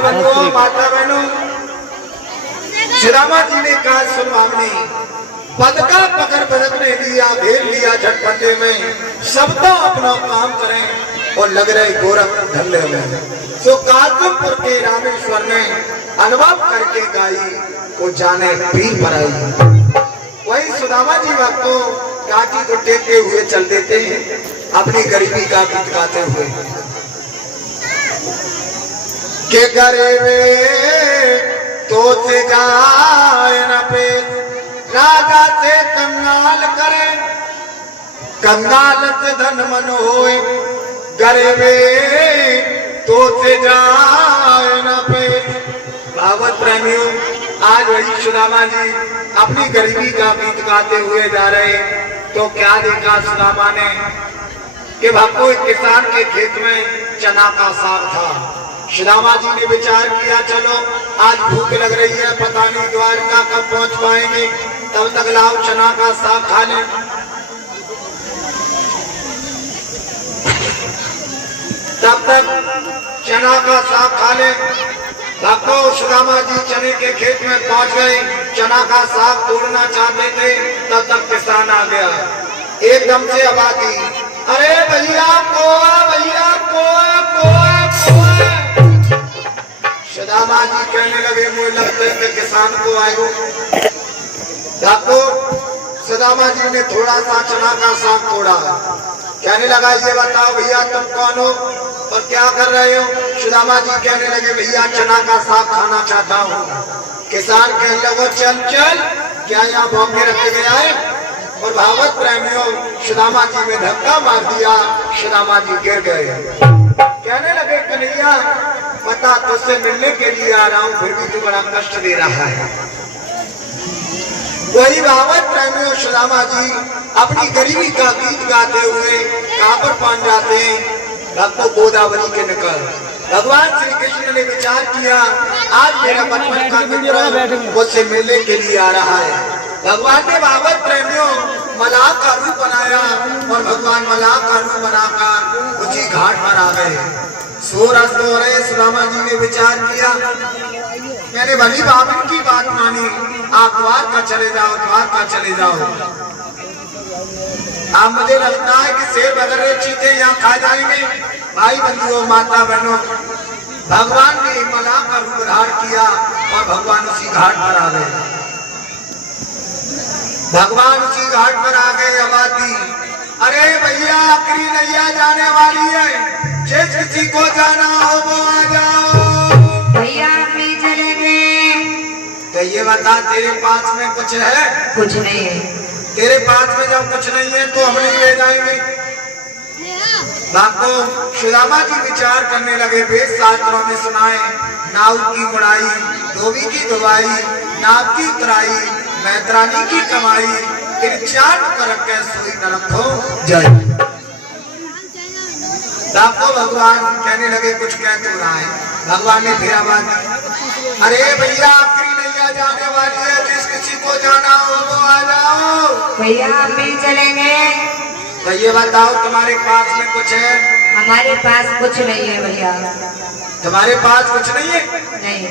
भाई बंधुओं, माता बहनों, सुदामा जी ने कहा सुनवामनी पद का पकड़ भरत ने लिया, घेर लिया झटपटे में, सब तो अपना काम करें और लग रहे गोरख धंधे में। तो कानपुर के रामेश्वर ने अनुभव करके गाई वो जाने पीर पर आई। वही सुदामा जी भक्तों काकी को टेकते हुए चल देते हैं अपनी गरीबी का गीत गाते हुए के गरीबे तो से जाए न पे राजा से कंगाल करे, कंगाल से धन मन होए, गरीबे तो से जाए न पे। भागवत प्रेमियों, आज वही सुदामा जी अपनी गरीबी का गीत गाते हुए जा रहे, तो क्या देखा सुदामा ने कि भक्तों एक किसान के खेत में चना का साग था। सुदामा जी ने विचार किया चलो आज भूख लग रही है, पता नहीं द्वारका कब पहुंच पाएंगे, तब तक लाओ चना का साग खा लें। तब तक चना का साग खा लें। भक्तों सुदामा जी चने के खेत में पहुंच गए, चना का साग तोड़ना चाहते थे, तब तक किसान आ गया। एकदम से आवाज दी, अरे भैया कोआ, भैया कोआ, कोआ, कोआ। सुदामा जी कहने लगे मुझे लगता है कि किसान को आएगो। भक्तों सुदामा जी ने थोड़ा सा चना का साग तोड़ा, कहने लगा ये बताओ भैया तुम कौन हो और क्या कर रहे हो? सुदामा जी कहने लगे भैया चना का साग खाना चाहता हूँ। किसान कहने लगा चल चल, क्या यहाँ बॉम्बे रख के गया है? और भागवत प्रेमियों सुदामा जी में धक्का मार दिया, सुदामा जी गिर गए। कहने लगे कन्हैया पता तुझसे मिलने के लिए आ रहा हूँ, फिर भी तू बड़ा कष्ट दे रहा है। वही भागवत प्रेमियों सुदामा जी अपनी गरीबी का गीत गाते हुए कहां पर पहुंच जाते हैं? भक्तों गोदावरी के निकल। भगवान श्री कृष्ण ने विचार किया आज मेरा बचपन का मित्र मुझसे मिलने के लिए आ रहा है। भगवान ने भागवत प्रेमियों मलाह का रूप बनाया और भगवान मलाह का रूप बनाकर उसी घाट पर आ गए। सूरज सो रहे, सुदामा जी ने विचार किया मैंने भली बाबन की बात मानी, आप द्वार का चले जाओ, द्वार का चले जाओ। आप मुझे लगता है कि शेर वगैरह चीजें यहाँ खा जाएंगे। भाई बंधुओं, माता बहनों, भगवान ने मलाह का रूप धारण किया और भगवान उसी घाट पर आ गए। भगवान उसी घाट पर आ गए, आवाज दी, अरे भैया आखिरी नैया जाने वाली है, जिस किसी को जाना हो वो आ जाओ। भैया भी चलेंगे। तो ये बता तेरे पास में कुछ है? कुछ नहीं है। तेरे पास में जब कुछ नहीं है तो हम नहीं ले जाएंगे। बाको सुदामा जी विचार करने लगे, वेद शास्त्रों में सुनाए नाव की मुड़ाई, धोबी की धुलाई, नाव की उतराई, मैत्रानी की कमाई, फिर चाट कर के सोई न रखो जय। आपको भगवान कहने लगे कुछ कह तो रहा है। भगवान ने फिर आवाज दी, अरे भैया आखिरी नैया जाने वाली है, जिस किसी को जाना हो वो आ जाओ। भैया हम भी चलेंगे। तो ये बताओ तुम्हारे पास में कुछ है? हमारे पास कुछ नहीं है भैया। तुम्हारे पास कुछ नहीं है? नहीं।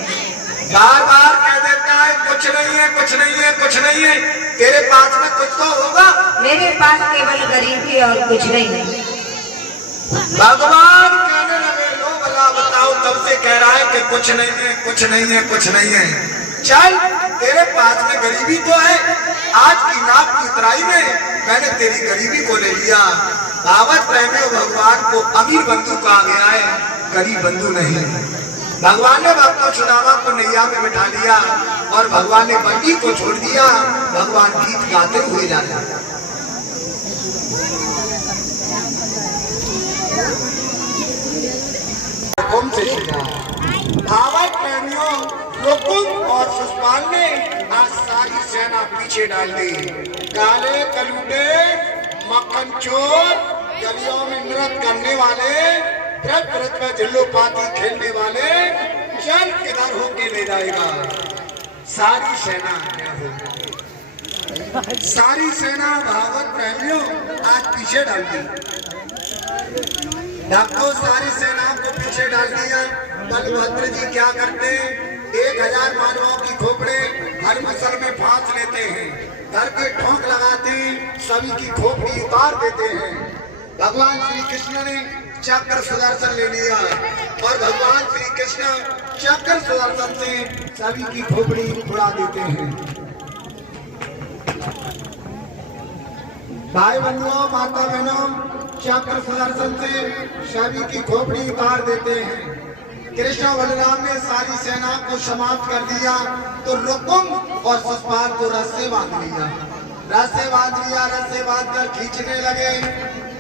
बार बार कह देता है कुछ नहीं है, कुछ नहीं है, कुछ नहीं है। तेरे पास में कुछ तो होगा। मेरे पास केवल गरीबी और कुछ नहीं है। भगवान कहने लगे लो भला बताओ, तब से कह रहा है कि कुछ नहीं है, कुछ नहीं है, कुछ नहीं है। चल तेरे पास में गरीबी तो है, आज की नाक की उतराई में मैंने तेरी गरीबी को ले लिया। भागवत प्रेमियों भगवान को अमीर बंधु कहा गया है, गरीब बंधु नहीं। भगवान ने भक्तों सुदामा को नैया में बिठा लिया और भगवान ने बंदी को छोड़ दिया। भगवान गीत गाते हुए जाते भागवत प्रेमियों मुकुंद और सुष्पाल ने आज सारी सेना पीछे डाल दी। काले कलूटे, मक्खन चोर, गलियों में नृत्य करने वाले, व्रत व्रत में झिल्लोपाती खेलने वाले, चल किधर होके ले जाएगा। सारी सेना क्या होगी? सारी सेना भागवत प्रेमियों आज पीछे डाल दी। डॉक्टर सारी सेना को पीछे डाल दिया। बलभद्र जी क्या करते, 1000 मानवों की खोपड़े हर फसल में फांस लेते हैं, घर के ठोंक लगाते, सभी की खोपड़ी उतार देते हैं। भगवान श्री कृष्ण ने चक्र सुदर्शन ले लिया और भगवान श्री कृष्ण चक्र सुदर्शन से सभी की खोपड़ी उड़ा देते हैं। भाई बंधुओं, माता बहनों, चक्र सुदर्शन से सभी की खोपड़ी उतार देते हैं। कृष्ण बलराम ने सारी सेना को समाप्त कर दिया तो रुकुम और शिशुपाल को रस्से बांध लिया। रस्से बांध कर खींचने लगे।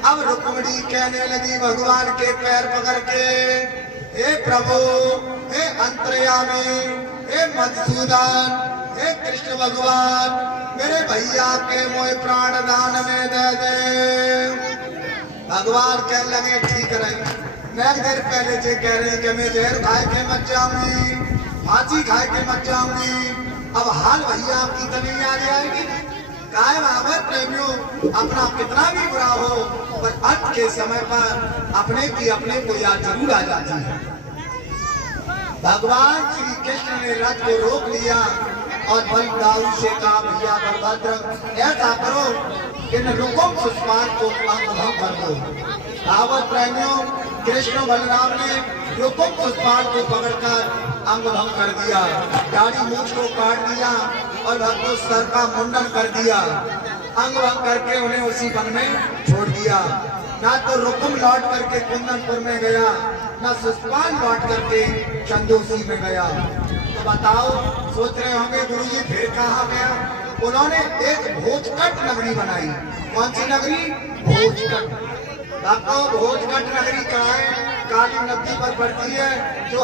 अब रुक्मिणी कहने लगी भगवान के पैर पकड़ के, हे प्रभु, हे अंतर्यामी, हे मधुसूदन, हे कृष्ण भगवान, मेरे भैया के मोह प्राण दान में दे दे। भगवान कहने लगे ठीक रहे, मैं देर पहले जे कह रही कि मैं जहर खाए के मत जाऊंगी, फांसी खाए के मत जाऊंगी, अब हाल भैया आपकी तनी आ जाएगी। काय बाबत प्रेमियों, अपना कितना भी बुरा हो पर अंत के समय पर अपने की अपने को याद जरूर आ जाती है। भगवान श्री कृष्ण ने रथ को रोक लिया और बलदाऊ से कहा, भैया बलभद्र ऐसा करो, इन रुकुम शिशुपाल को अंग भंग कर दो। भागवत प्रेमियों, कृष्ण बलराम ने रुकुम शिशुपाल को पकड़कर अंग भंग कर दिया, दाढ़ी मूछ को काट दिया और भक्तों सर का मुंडन कर दिया। अंग भंग करके उन्हें उसी वन में छोड़ दिया। ना तो रुकुम लौट करके कुंदनपुर में गया, ना शिशुपाल लौट करके चंदोसी में गया। तो बताओ, सोच रहे होंगे गुरुजी फिर कहाँ गया? उन्होंने एक भोजकट नगरी बनाई। कौन सी नगरी? भोजकट। भोजकट नगरी कहाँ है? काली नदी पर पड़ती है, जो